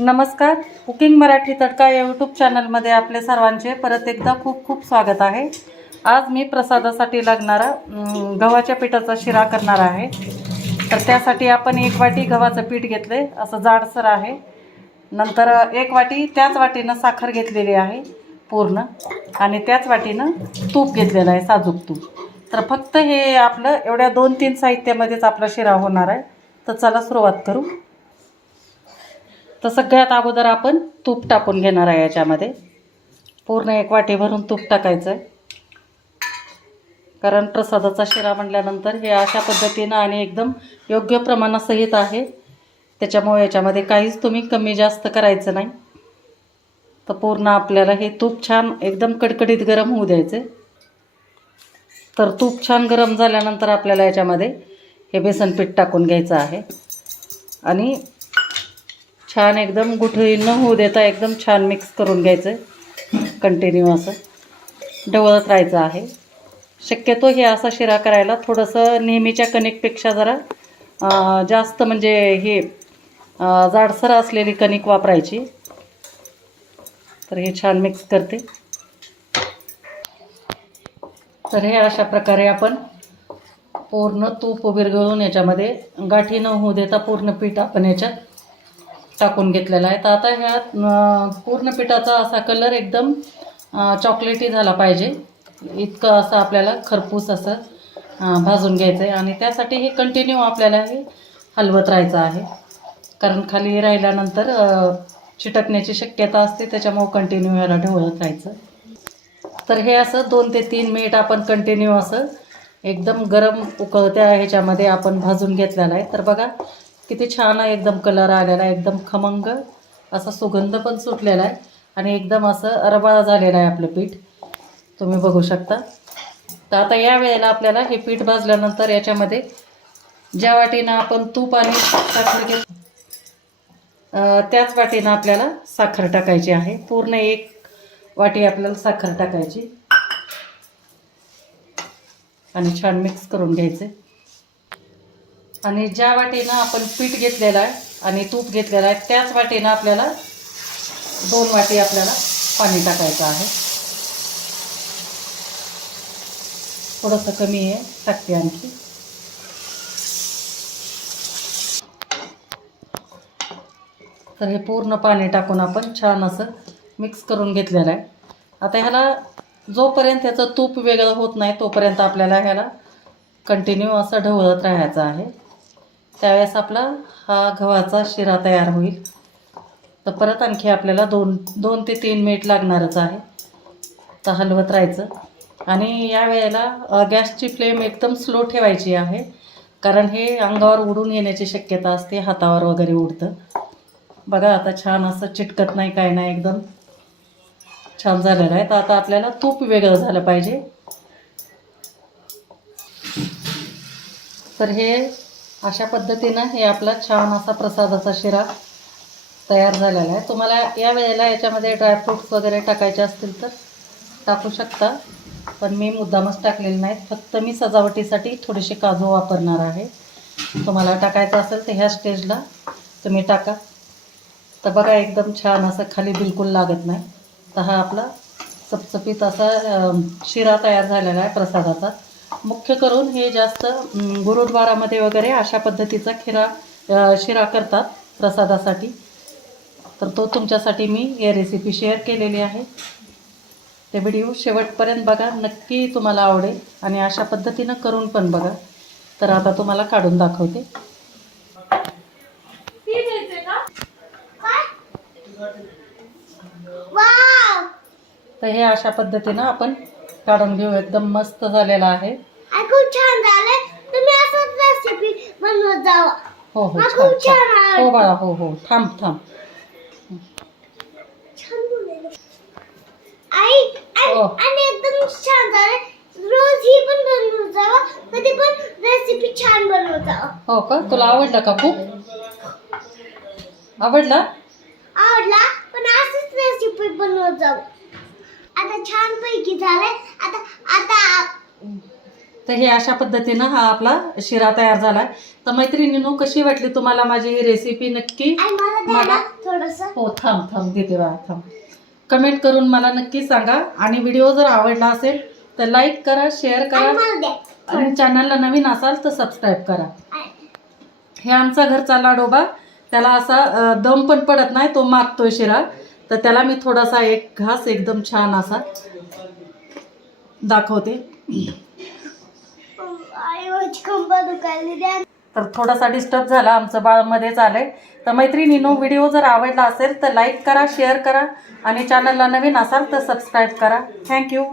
नमस्कार. कुकिंग मराठी तडका या यूट्यूब चॅनलमध्ये आपले सर्वांचे परत एकदा खूप खूप स्वागत आहे. आज मी प्रसादासाठी लागणारा गव्हाच्या पिठाचा शिरा करणार आहे. तर त्यासाठी आपण एक वाटी गव्हाचं पीठ घेतलं आहे असं जाडसर आहे. नंतर एक वाटी त्याच वाटीनं साखर घेतलेली आहे पूर्ण. आणि त्याच वाटीनं तूप घेतलेलं आहे साजूक तूप. तर फक्त हे आपलं एवढ्या दोन तीन साहित्यामध्येच आपला शिरा होणार आहे. तर चला सुरुवात करू. तर सगळ्यात अगोदर आपण तूप टाकून घेणार आहे याच्यामध्ये. पूर्ण एक वाटी भरून तूप टाकायचं आहे कारण प्रसादाचा शिरा म्हटल्यानंतर हे अशा पद्धतीनं आणि एकदम योग्य प्रमाणासहित आहे. त्याच्यामुळे याच्यामध्ये काहीच तुम्ही कमी जास्त करायचं नाही. तर पूर्ण आपल्याला हे तूप छान एकदम कडकडीत गरम होऊ द्यायचे तर तूप छान गरम झाल्यानंतर आपल्याला याच्यामध्ये हे बेसनपीठ टाकून घ्यायचं आहे. आणि छान एकदम गुठळी न होऊ देता एकदम छान मिक्स करून घ्यायचं. कंटिन्यू असं. ढवळत राहायचं आहे. शक्यतो हे असा शिरा करायला थोडंसं नेहमीच्या कणिकपेक्षा जरा जास्त म्हणजे हे जाडसर असलेली कणिक वापरायची. तर हे छान मिक्स करते. तर हे अशा प्रकारे आपण पूर्ण तूप विरघळून याच्यामध्ये गाठी न होऊ देता पूर्ण पीठ आपण याच्यात टाकून घेतलेला आहे. तर आता ह्यात पूर्ण पिठाचा असा कलर एकदम चॉकलेटी झाला पाहिजे. इतकं असं आपल्याला खरपूस असं भाजून घ्यायचं आहे आणि त्यासाठी हे कंटिन्यू आपल्याला हे हलवत राहायचं आहे. कारण खाली राहिल्यानंतर चिटकण्याची शक्यता असते. त्याच्यामुळं कंटिन्यू ह्याला ढवळत राहायचं. तर हे असं दोन ते तीन मिनिट आपण कंटिन्यू असं एकदम गरम उकळत्या ह्याच्यामध्ये आपण भाजून घेतलेला आहे. तर बघा किती छान आहे एकदम कलर आलेला आहे एकदम खमंग. असा सुगंध पण सुटलेला आहे. आणि एकदम असं रबाळा झालेलं आहे आपलं पीठ. तुम्ही बघू शकता. तर आता या वेळेला आपल्याला हे पीठ भाजल्यानंतर याच्यामध्ये ज्या वाटीनं आपण तूप आणि साखर घेत त्याच वाटीनं आपल्याला साखर टाकायची आहे. पूर्ण एक वाटी आपल्याला साखर टाकायची. आणि छान मिक्स करून घ्यायचे. आणि ज्या वाटीनं आपण पीठ घेतलेलं आहे आणि तूप घेतलेलं आहे त्याच वाटीनं आपल्याला दोन वाटी आपल्याला पाणी टाकायचं आहे. थोडंसं कमी आहे टाकते आणखी. तर हे पूर्ण पाणी टाकून आपण छान असं मिक्स करून घेतलेलं आहे. आता ह्याला जोपर्यंत ह्याचं तूप वेगळं होत नाही तोपर्यंत आपल्याला ह्याला कंटिन्यू असं ढवळत राहायचं आहे. त्यावेळेस आपला हा गव्हाचा शिरा तयार होईल. तर परत आणखी आपल्याला दोन दोन ते तीन मिनिट लागणारच आहे. तर हलवत राहायचं. आणि या वेळेला गॅसची फ्लेम एकदम स्लो ठेवायची आहे. कारण हे अंगावर उडून येण्याची शक्यता असते हातावर वगैरे उडतं. बघा आता छान असं चिटकत नाही काय नाही एकदम छान झालेलं आहे. तर आता आपल्याला तूप वेगळं झालं पाहिजे. तर हे अशा पद्धतीनं हे आपला छान असा प्रसादाचा शिरा तयार झालेला आहे. तुम्हाला या वेळेला याच्यामध्ये ड्रायफ्रूट्स वगैरे टाकायचे असतील तर टाकू शकता. पण मी मुद्दामच टाकलेले नाहीत. फक्त मी सजावटीसाठी थोडेसे काजू वापरणार आहे. तुम्हाला टाकायचं असेल तर ह्या स्टेजला तुम्ही टाका. तर बघा एकदम छान असं खाली बिलकुल लागत नाही. तर हा आपला चपचपीत असा शिरा तयार झालेला आहे प्रसादाचा. मुख्य करून हे जास्त गुरुद्वारामध्ये वगैरे अशा पद्धतीचा खिरा शिरा करतात प्रसादासाठी. तर तो तुमच्यासाठी मी ही रेसिपी शेअर केलेली आहे. ते व्हिडिओ शेवटपर्यंत बघा नक्की तुम्हाला आवडेल आणि अशा पद्धतीनं करून पण बघा. तर आता तुम्हाला काढून दाखवते. तर हे अशा पद्धतीनं आपण काढून घेऊ. एकदम मस्त झालेला आहे. खूप छान झालंय. तुम्ही असंच रेसिपी बनवत जावा. हो हो खूप छान. छान. हो बाळा हो हो. थांब थांब. छान. आई आणि हो. आणि एकदम छान झालंय. रोज ही पण बनवत जावा. कधी पण रेसिपी छान बनवत जावा. हो का? तुला आवडलं का खूप? आवडला? आवडला पण असंच रेसिपी बनवत जाऊ. आता छान पैकी झालंय. आता आता तर हे अशा पद्धतीनं हा आपला शिरा तयार झाला तर मैत्रिणीनो कशी वाटली तुम्हाला माझी ही रेसिपी नक्की मला हो थांब थांब देते बा थांब. कमेंट करून मला नक्की सांगा. आणि व्हिडिओ जर आवडला असेल तर लाईक करा शेअर करा. आणि चॅनलला नवीन असाल तर सबस्क्राईब करा. हे आमचा घरचा लाडोबा. त्याला असा दम पण पडत नाही तो मागतोय शिरा. तर त्याला मी थोडासा एक घास एकदम छान असा दाखवते. तर थोडासा डिस्टर्ब झाला आमचं बाळ मध्येच आलंय. तर मैत्रिणीनो व्हिडिओ जर आवडला असेल तर लाईक करा शेअर करा आणि चॅनलला नवीन असाल तर सबस्क्राईब करा. थँक्यू